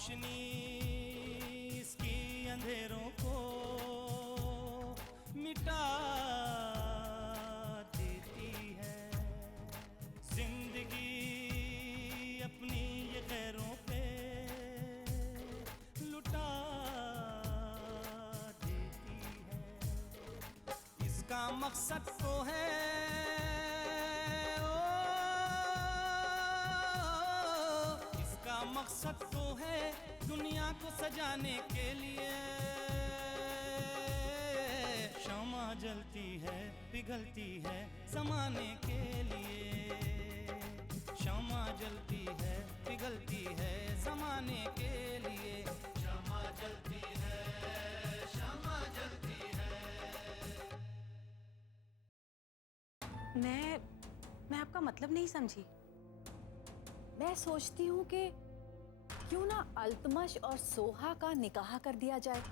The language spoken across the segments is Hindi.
रोशनी इसकी अंधेरों को मिटा देती है। जिंदगी अपनी ये गैरों पे लुटा देती है। इसका मकसद तो है मकसद तो है दुनिया को सजाने के लिए। शम्मा जलती है पिघलती है ज़माने के लिए। शम्मा जलती है पिघलती है ज़माने के लिए। शम्मा जलती है, शम्मा जलती है। मैं आपका मतलब नहीं समझी। मैं सोचती हूँ कि क्यों ना अल्तमश और सोहा का निकाह कर दिया जाए।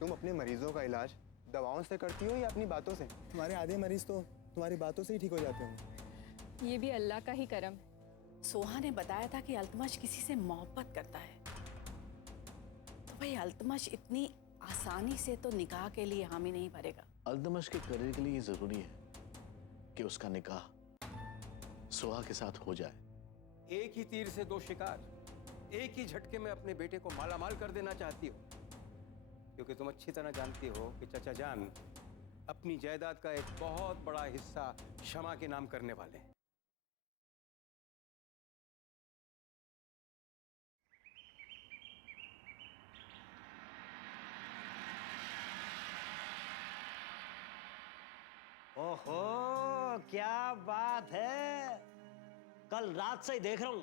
तुम अपने मरीजों का इलाज दवाओं से करती हो या अपनी बातों से? तुम्हारे आधे मरीज तो तुम्हारी बातों से ही ठीक हो जाते होंगे। ये भी अल्लाह का ही करम। सोहा ने बताया था कि अल्तमश किसी से मोहब्बत करता है, तो भाई अल्तमश इतनी आसानी से तो निकाह के लिए हामी नहीं भरेगा। अल्तमश के करियर के लिए जरूरी है कि उसका निकाह सोहा के साथ हो जाए। एक ही तीर से दो शिकार, एक ही झटके में अपने बेटे को मालामाल कर देना चाहती हो, क्योंकि तुम अच्छी तरह जानती हो कि चाचा जान अपनी जायदाद का एक बहुत बड़ा हिस्सा शमा के नाम करने वाले हैं। ओहो, क्या बात है। कल रात से ही देख रहा हूं,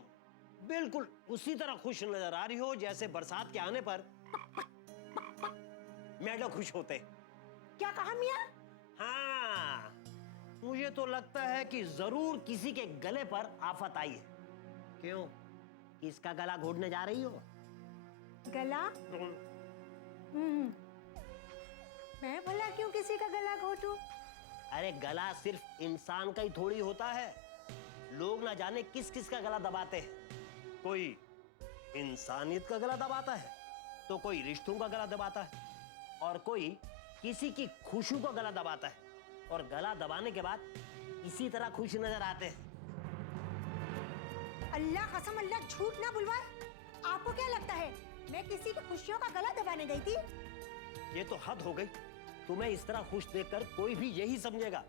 बिल्कुल उसी तरह खुश नजर आ रही हो जैसे बरसात के आने पर मेढक खुश होते। क्या कहा मियां? हाँ, मुझे तो लगता है कि जरूर किसी के गले पर आफत आई है। क्यों, किसका गला घोटने जा रही हो? गला? मैं भला क्यों किसी का गला घोटूं? अरे गला सिर्फ इंसान का ही थोड़ी होता है। लोग ना जाने किस किस का गला दबाते हैं। कोई इंसानियत का गला दबाता है, तो कोई रिश्तों का गला दबाता है, और कोई किसी की खुशियों का गला दबाता है, और गला दबाने के बाद इसी तरह खुश नजर आते हैं। अल्लाह कसम, अल्लाह झूठ ना बुलवाए। आपको क्या लगता है मैं किसी की खुशियों का गला दबाने गई थी? ये तो हद हो गई। तुम्हें इस तरह खुश देखकर कोई भी यही समझेगा।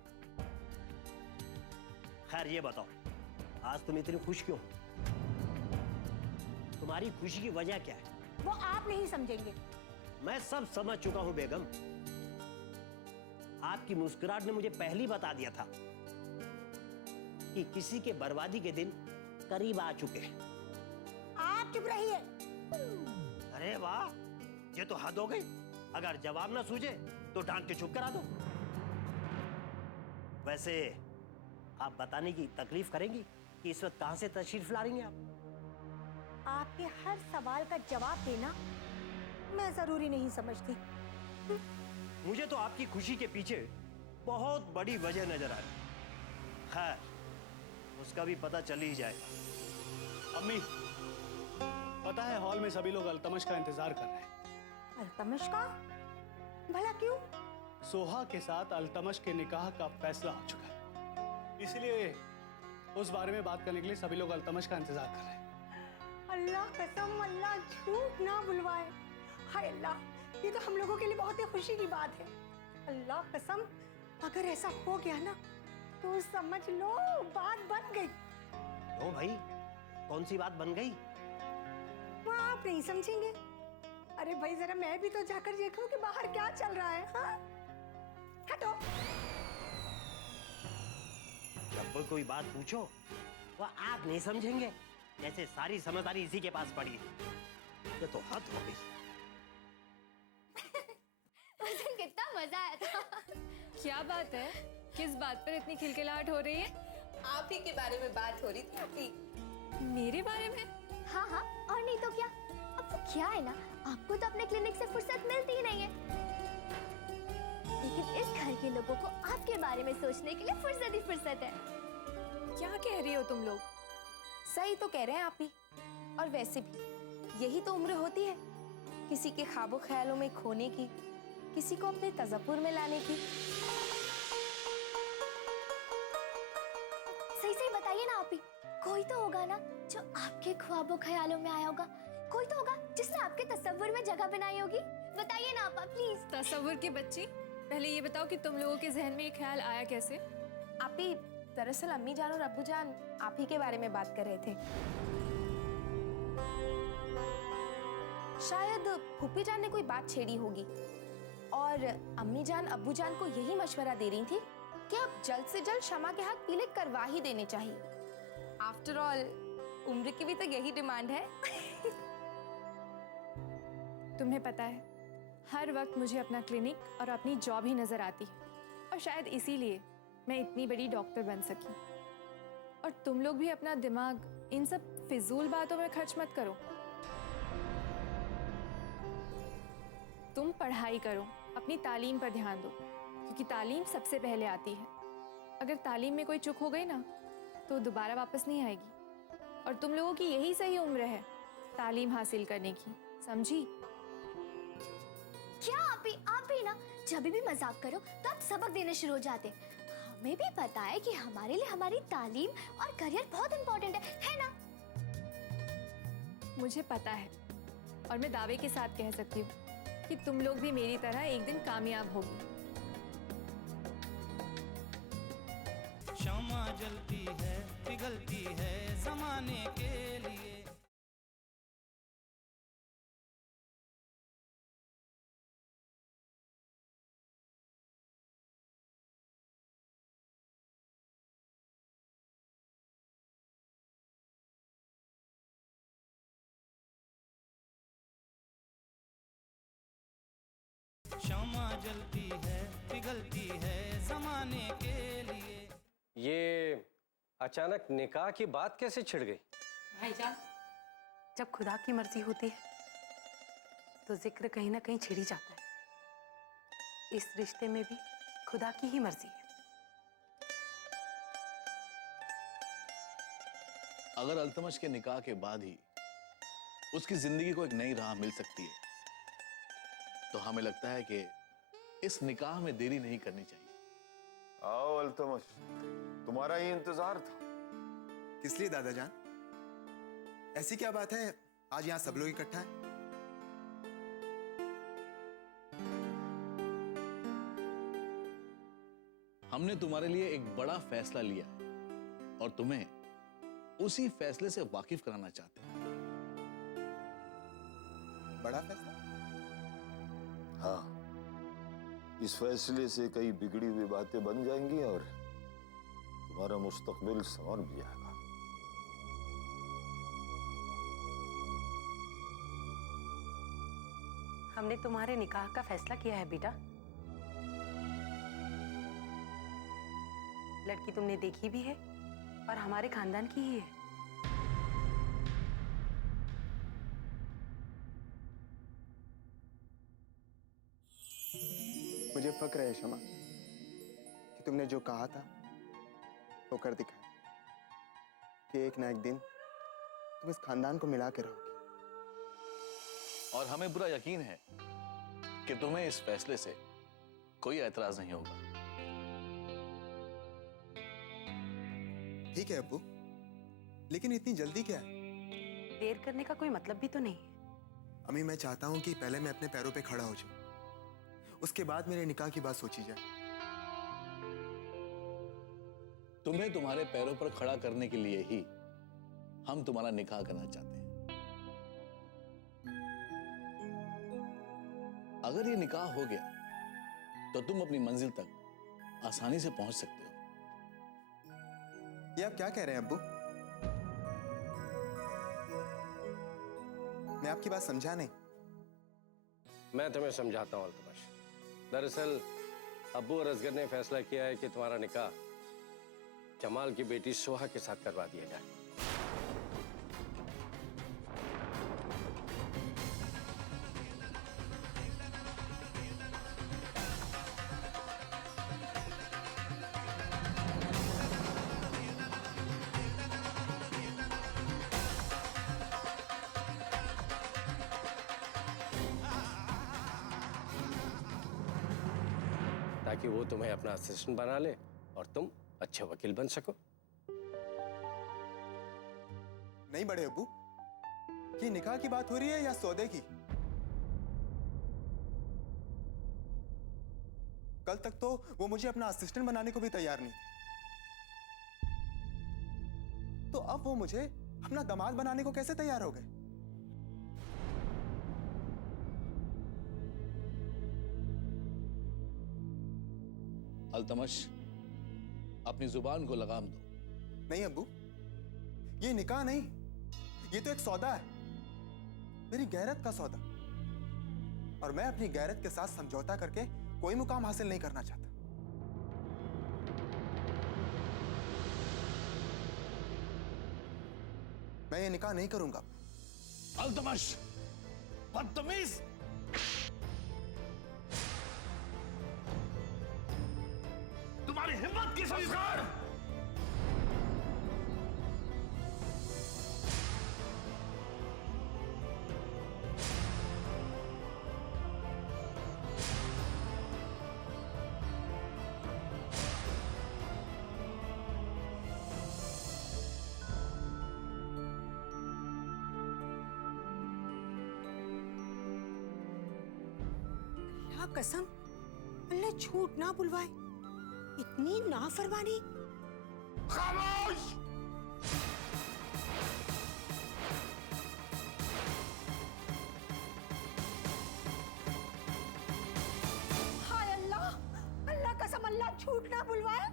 खैर ये बताओ, आज तुम इतनी खुश क्यों? तुम्हारी खुशी की वजह क्या है? वो आप नहीं समझेंगे। मैं सब समझ चुका हूं बेगम। आपकी मुस्कुराहट ने मुझे पहले ही बता दिया था कि किसी के बर्बादी के दिन करीब आ चुके हैं। आप चुप रहिए। अरे वाह, ये तो हद हो गई। अगर जवाब ना सूझे तो डांट के चुप करा दो। वैसे आप बताने की तकलीफ करेंगी कि इस वक्त कहां से तशरीफ ला रही हैं आप? आपके हर सवाल का जवाब देना मैं जरूरी नहीं समझती। मुझे तो आपकी खुशी के पीछे बहुत बड़ी वजह नजर आ रही। खैर, उसका भी पता चल ही जाएगा। अम्मी, पता है हॉल में सभी लोग अल्तमश का इंतजार कर रहे हैं। अल्तमश का? भला क्यों? सोहा के साथ अल्तमश के निकाह का फैसला हो चुका है, इसलिए उस बारे में बात करने के लिए सभी लोग अल्तमश का इंतजार कर रहे हैं। अल्लाह कसम, अल्लाह झूठ ना बुलवाए। हाय अल्लाह, ये तो हम लोगों के लिए बहुत ही खुशी की बात है। अल्लाह कसम, अगर ऐसा हो गया ना तो समझ लो बात बन गई। ओ भाई, कौन सी बात बन गई? वो आप नहीं समझेंगे। अरे भाई जरा मैं भी तो जाकर देखूं कि बाहर क्या चल रहा है। हाँ? हटो। जब कोई बात पूछो वो आप नहीं समझेंगे, जैसे सारी समझदारी इसी के पास पड़ी है। ये तो हद हो गई। कितना मजा आया था। क्या बात है? किस बात पर इतनी खिलखिलाहट हो रही है? आप ही के बारे में बात हो रही थी आपकी। मेरे बारे में? हाँ हाँ, और नहीं तो क्या। अब वो क्या है ना, आपको तो अपने क्लिनिक से फुर्सत मिलती ही नहीं है, लेकिन इस घर के लोगों को आपके बारे में सोचने के लिए फुर्सत ही फुर्सत है। क्या कह रही हो तुम लोग? सही तो कह रहे हैं आप भी। और वैसे भी यही तो उम्र होती है, किसी के ख्वाबों ख्यालों में खोने की, किसी को अपने तज़क्कुर में लाने की। सही सही बताइए ना आप ही, कोई तो होगा ना जो आपके ख्वाबों ख्यालों में आया होगा, कोई तो होगा जिसने आपके तस्वीर में जगह बनाई होगी। बताइए ना आप प्लीज। तस्वीर की बच्ची, पहले ये बताओ कि तुम लोगों के जहन में ये ख्याल आया कैसे? आप ही, दरअसल अम्मी जान और अब्बू जान आप ही के बारे में बात कर रहे थे। शायद फूफी जान ने कोई बात छेड़ी होगी और अम्मी जान अब्बू जान को यही मशवरा दे रही थी कि अब जल्द से जल्द शमा के हाथ पीले करवा ही देने चाहिए। आफ्टर ऑल उम्र की भी तो यही डिमांड है। तुम्हें पता है, हर वक्त मुझे अपना क्लिनिक और अपनी जॉब ही नजर आती है और शायद इसीलिए मैं इतनी बड़ी डॉक्टर बन सकी। और तुम लोग भी अपना दिमाग इन सब फिजूल बातों में खर्च मत करो। तुम पढ़ाई करो, अपनी तालीम पर ध्यान दो, क्योंकि तालीम सबसे पहले आती है। अगर तालीम में कोई चूक हो गई ना तो दोबारा वापस नहीं आएगी। और तुम लोगों की यही सही उम्र है तालीम हासिल करने की, समझी? क्या आप भी ना जब भी मजाक करो तो आप सबक देने शुरू हो जाते। हमें भी पता है कि हमारे लिए हमारी तालीम और करियर बहुत इंपॉर्टेंट है ना? मुझे पता है और मैं दावे के साथ कह सकती हूँ कि तुम लोग भी मेरी तरह एक दिन कामयाब होगी। शमा जलती है, पिघलती है जमाने के लिए। शमा जलती है, पिघलती है जमाने के लिए। ये अचानक निकाह की बात कैसे छिड़ गई? भाईजान, जब खुदा की मर्जी होती है तो जिक्र कहीं ना कहीं छिड़ ही जाता है। इस रिश्ते में भी खुदा की ही मर्जी है। अगर अल्तमश के निकाह के बाद ही उसकी जिंदगी को एक नई राह मिल सकती है तो हमें लगता है कि इस निकाह में देरी नहीं करनी चाहिए। आओ अल्तमश, तुम्हारा ही इंतजार था। किस लिए दादा जान? ऐसी क्या बात है आज यहाँ सब लोग इकट्ठा हैं? हमने तुम्हारे लिए एक बड़ा फैसला लिया है और तुम्हें उसी फैसले से वाकिफ कराना चाहते हैं। बड़ा फैसला? हाँ, इस फैसले से कई बिगड़ी हुई बातें बन जाएंगी और तुम्हारा मुस्तकबिल संवर भी जाएगा। हमने तुम्हारे निकाह का फैसला किया है बेटा। लड़की तुमने देखी भी है और हमारे खानदान की ही है। मुझे फक्र है शमा कि तुमने जो कहा था वो कर दिखाया, कि एक ना एक दिन तुम इस खानदान को मिला के रहोगी। और हमें पूरा यकीन है कि तुम्हें इस फैसले से कोई एतराज नहीं होगा। ठीक है अब्बू, लेकिन इतनी जल्दी क्या है? देर करने का कोई मतलब भी तो नहीं है। अम्मी, मैं चाहता हूं कि पहले मैं अपने पैरों पे खड़ा हो जाऊं, उसके बाद मेरे निकाह की बात सोची जाए। तुम्हें तुम्हारे पैरों पर खड़ा करने के लिए ही हम तुम्हारा निकाह करना चाहते हैं। अगर ये निकाह हो गया तो तुम अपनी मंजिल तक आसानी से पहुंच सकते हो। ये आप क्या कह रहे हैं अब्बू? मैं आपकी बात समझा नहीं। मैं तुम्हें समझाता हूँ अल्तमश। दरअसल अब्बू और असगर ने फैसला किया है कि तुम्हारा निकाह जमाल की बेटी सोहा के साथ करवा दिया जाए। ताकि वो तुम्हें अपना असिस्टेंट बना ले और तुम अच्छे वकील बन सको। नहीं बड़े अब्बू, ये निकाह की बात हो रही है या सौदे की? कल तक तो वो मुझे अपना असिस्टेंट बनाने को भी तैयार नहीं थे, तो अब वो मुझे अपना दामाद बनाने को कैसे तैयार हो गए? अल्तमश, अपनी जुबान को लगाम दो। नहीं अब्बू, ये निकाह नहीं, ये तो एक सौदा है, मेरी गैरत का सौदा। और मैं अपनी गैरत के साथ समझौता करके कोई मुकाम हासिल नहीं करना चाहता। मैं ये निकाह नहीं करूंगा। अल्तमश, बदतमीज! तुम्हारी हिम्मत किस असगर! अल्लाह कसम, अल्लाह झूठ ना बुलवाए, इतनी नाफरमानी। खामोश! हाय अल्लाह, अल्लाह कसम अल्लाह झूठ ना बुलवाए।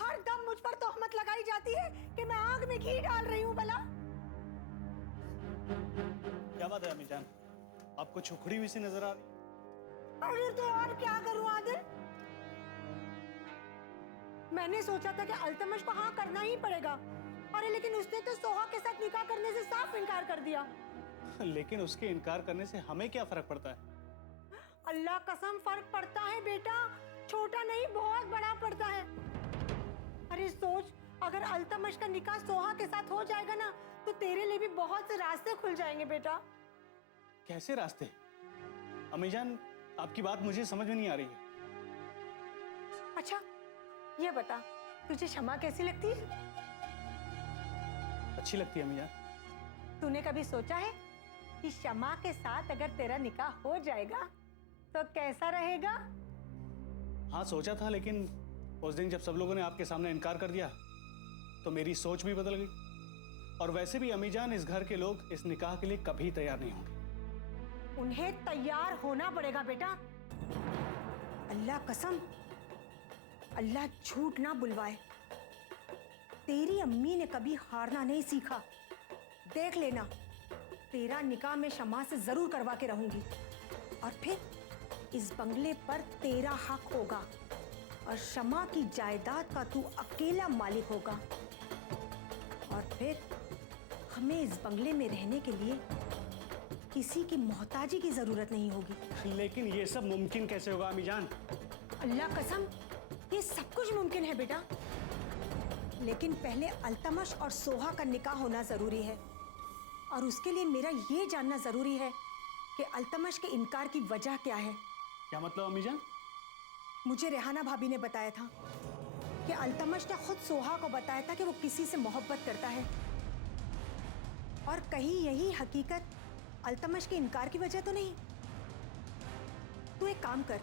हर दम मुझ पर तोहमत लगाई जाती है कि मैं आग में घी डाल रही हूँ। भला क्या बात है अम्मी जान, आपको छुखड़ी हुई सी नजर आ रही? अरे तो और क्या करूं आदिल? मैंने सोचा था कि अल्तमश को हाँ करना ही पड़ेगा, अरे लेकिन उसने तो सोहा के साथ निकाह करने से साफ इनकार कर दिया। लेकिन उसके इनकार करने से हमें क्या फर्क पड़ता है? अल्लाह कसम फर्क पड़ता है बेटा, छोटा नहीं बहुत बड़ा पड़ता है। अरे सोच, अगर अल्तमश का निकाह सोहा के साथ हो जाएगा ना, तो तेरे लिए भी बहुत से रास्ते खुल जाएंगे बेटा। कैसे रास्ते? अम्मी जान, आपकी बात मुझे समझ में नहीं आ रही है। अच्छा ये बता, तुझे शमा कैसी लगती है? अच्छी लगती है अम्मी जान। तूने कभी सोचा है कि शमा के साथ अगर तेरा निकाह हो जाएगा तो कैसा रहेगा? हाँ सोचा था, लेकिन उस दिन जब सब लोगों ने आपके सामने इनकार कर दिया तो मेरी सोच भी बदल गई। और वैसे भी अम्मी जान, इस घर के लोग इस निकाह के लिए कभी तैयार नहीं होंगे। उन्हें तैयार होना पड़ेगा बेटा। अल्लाह कसम, अल्लाह झूठ ना बुलवाए, तेरी अम्मी ने कभी हारना नहीं सीखा। देख लेना, तेरा निकाह मैं शमा से जरूर करवा के रहूंगी, और फिर इस बंगले पर तेरा हक होगा और शमा की जायदाद का तू अकेला मालिक होगा। और फिर हमें इस बंगले में रहने के लिए किसी की मोहताजी की जरूरत नहीं होगी। लेकिन ये सब मुमकिन कैसे होगा अम्मी जान? अल्लाह कसम, ये सब कुछ मुमकिन है बेटा, लेकिन पहले अल्तमश और सोहा का निकाह होना जरूरी है। और उसके लिए मेरा ये जानना जरूरी है कि अल्तमश के इनकार की वजह क्या है। क्या मतलब अम्मी जान? मुझे रेहाना भाभी ने बताया था कि अल्तमश ने खुद सोहा को बताया था कि वो किसी से मोहब्बत करता है, और कहीं यही हकीकत अल्तमश के इनकार की वजह तो नहीं। तू एक काम कर,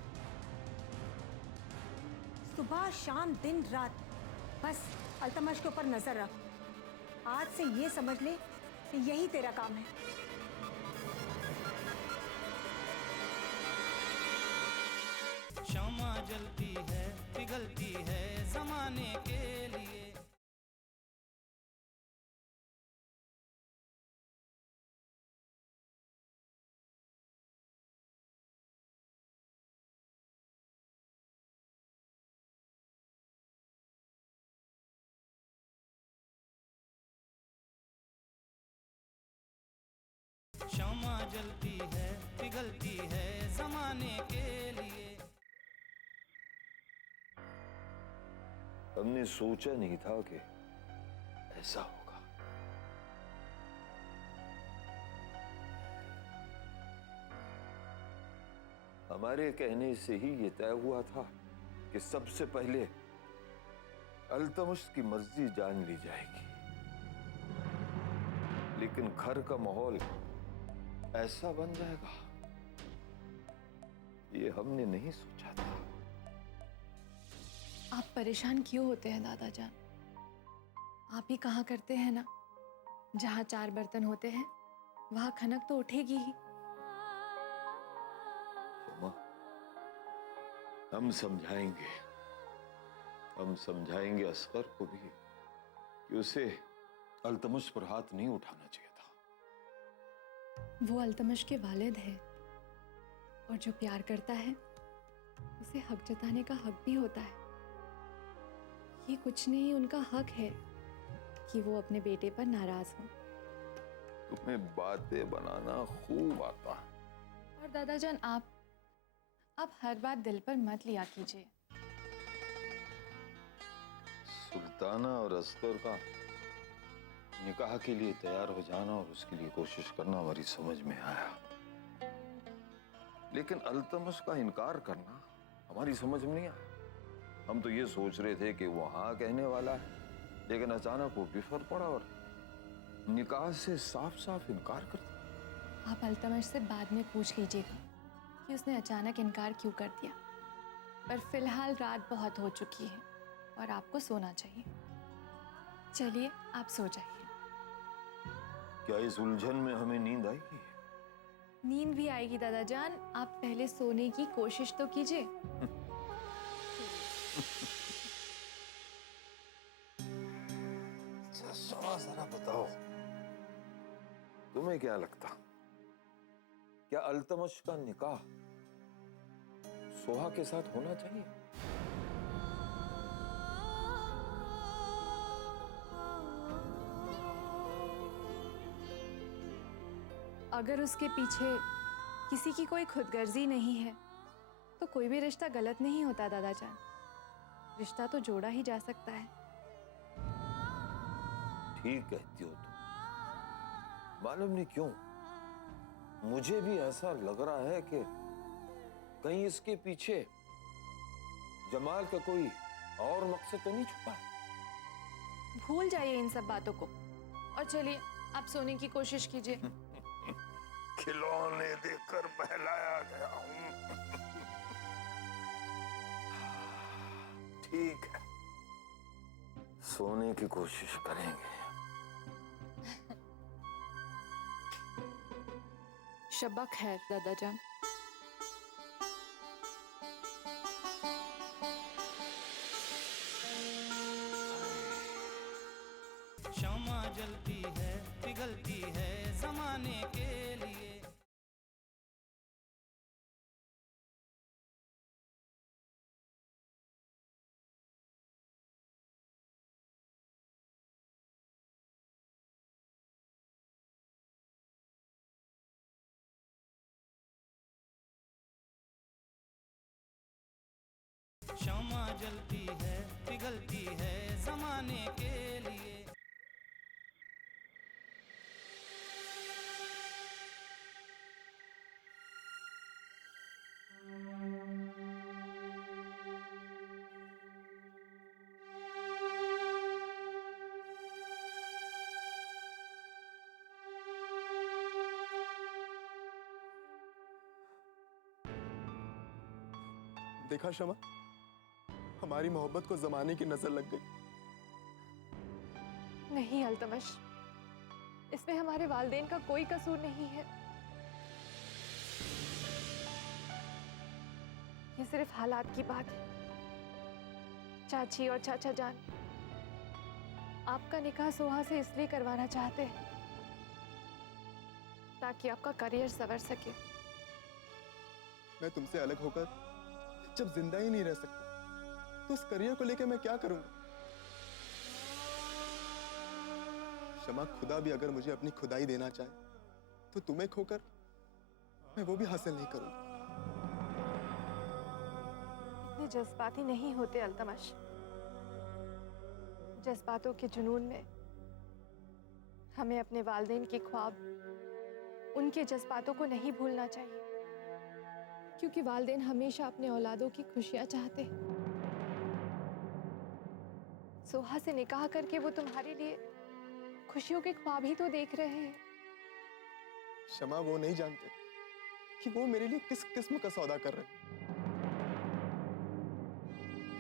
सुबह शाम दिन रात बस अल्तमश के ऊपर नजर रख। आज से ये समझ ले कि यही तेरा काम है। शमा जलती है, पिघलती है जमाने के लिए। शमा जलती है, पिघलती है जमाने के लिए। हमने सोचा नहीं था कि ऐसा होगा। हमारे कहने से ही ये तय हुआ था कि सबसे पहले अल्तमश की मर्जी जान ली जाएगी, लेकिन घर का माहौल ऐसा बन जाएगा ये हमने नहीं सोचा था। आप परेशान क्यों होते हैं दादा जान? आप ही कहा करते हैं ना, जहां 4 बर्तन होते हैं वहां खनक तो उठेगी ही। हम समझाएंगे असगर को भी कि उसे अल्तमश पर हाथ नहीं उठाना चाहिए था। वो अल्तमश के वालिद है और जो प्यार करता है उसे हक जताने का हक भी होता है। ये कुछ नहीं, उनका हक है कि वो अपने बेटे पर नाराज हो। तुम्हें बातें बनाना खूब आता है। और दादा जान आप हर बात दिल पर मत लिया कीजिए। सुल्ताना और असगर का निकाह के लिए तैयार हो जाना और उसके लिए कोशिश करना हमारी समझ में आया, लेकिन अल्तमश का इनकार करना हमारी समझ में नहीं आया। हम तो ये सोच रहे थे कि वो हाँ कहने वाला है, लेकिन अचानक वो बिफर पड़ा और निकाह से साफ साफ इनकार कर दिया। आप अल्तमश से बाद में पूछ लीजिएगा कि उसने अचानक इनकार क्यों कर दिया, पर फिलहाल रात बहुत हो चुकी है और आपको सोना चाहिए। चलिए आप सो जाइए। क्या इस उलझन में हमें नींद आएगी? नींद भी आएगी दादा जान, आप पहले सोने की कोशिश तो कीजिए। जरा बताओ, तुम्हें क्या लगता, क्या अल्तमश का निकाह सोहा के साथ होना चाहिए? अगर उसके पीछे किसी की कोई खुदगर्जी नहीं है तो कोई भी रिश्ता गलत नहीं होता दादा जान। रिश्ता तो जोड़ा ही जा सकता है। ठीक कहती हो तुम, मालूम नहीं क्यों मुझे भी ऐसा लग रहा है कि कहीं इसके पीछे जमाल का कोई और मकसद तो नहीं छुपा है। भूल जाइए इन सब बातों को और चलिए आप सोने की कोशिश कीजिए। खिलौने देकर बहलाया गया हूं। ठीक है, सोने की कोशिश करेंगे। शब्बा खैर दादा जान। शम्मा जलती है पिघलती है जमाने के लिए। शम्मा जलती है पिघलती है जमाने के लिए। देखा शमा, हमारी मोहब्बत को जमाने की नजर लग गई। नहीं अल्तमश, इसमें हमारे वालिदैन का कोई कसूर नहीं है। ये सिर्फ हालात की बात है। चाची और चाचा जान आपका निकाह सोहा से इसलिए करवाना चाहते हैं ताकि आपका करियर संवर सके। मैं तुमसे अलग होकर जब जिंदा ही नहीं रह सकता तो उस करियर को लेकर मैं क्या करूंगा? शमा, खुदा भी अगर मुझे अपनी खुदाई देना चाहे तो तुम्हें खोकर मैं वो भी हासिल नहीं करूंगा। इतने जज्बाती नहीं होते अल्तमश। जज्बातों के जुनून में हमें अपने वालिदैन के ख्वाब, उनके जज्बातों को नहीं भूलना चाहिए। क्योंकि वालिदैन हमेशा अपने औलादों की खुशियां चाहते हैं। सोहा से निकाह करके वो तुम्हारे लिए खुशियों के ख्वाब ही तो देख रहे हैं। शमा, वो नहीं जानते कि वो मेरे लिए किस किस्म का सौदा कर रहे हैं।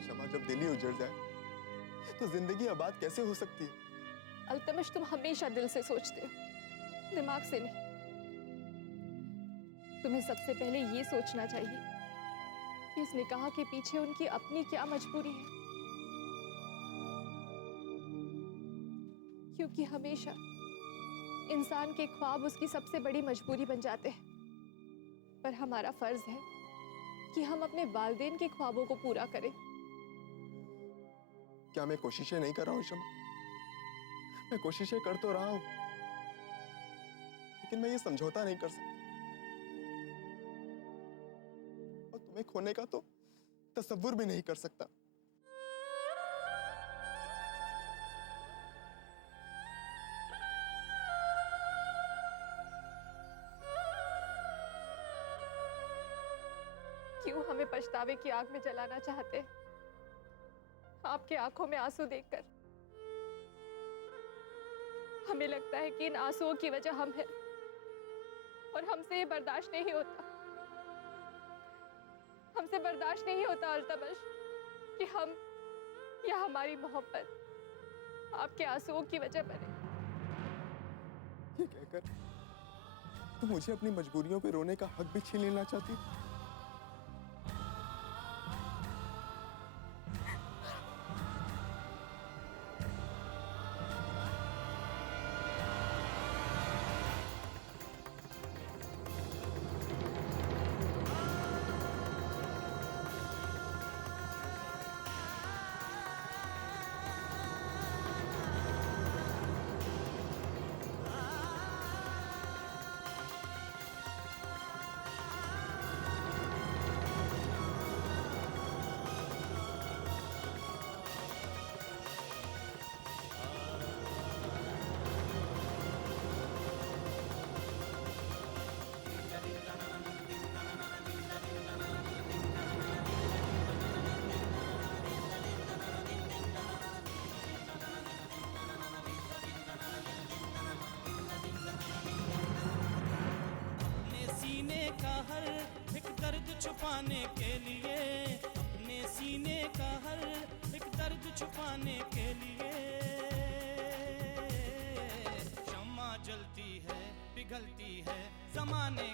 शमा, जब दिल ही उजड़ जाए तो जिंदगी आबाद कैसे हो सकती है? अल्तमश, तुम हमेशा दिल से सोचते हो, दिमाग से नहीं। तुम्हें सबसे पहले ये सोचना चाहिए कि इस निकाह के पीछे उनकी अपनी क्या मजबूरी है, क्योंकि हमेशा इंसान के ख्वाब उसकी सबसे बड़ी मजबूरी बन जाते हैं। पर हमारा फर्ज है कि हम अपने वालिदैन के ख्वाबों को पूरा करें। क्या मैं कोशिशें नहीं कर रहा हूं शमा? मैं कोशिशें कर तो रहा हूं, लेकिन मैं ये समझौता नहीं कर सकता। और तुम्हें खोने का तो तसव्वुर भी नहीं कर सकता। क्यों हमें पछतावे की आग में जलाना चाहते हैं? आपके आंखों में आंसू देखकर हमें लगता है कि इन आंसुओं की वजह हम हैं, और हमसे ये बर्दाश्त नहीं होता। हमसे बर्दाश्त नहीं होता अल्तमश कि हम या हमारी मोहब्बत आपके आंसुओं की वजह बने। ये कहकर तुम मुझे अपनी मजबूरियों पे रोने का हक भी छीन लेना चाहती? छुपाने के लिए, अपने सीने का हर एक दर्द छुपाने के लिए शम्मा जलती है, पिघलती है जमाने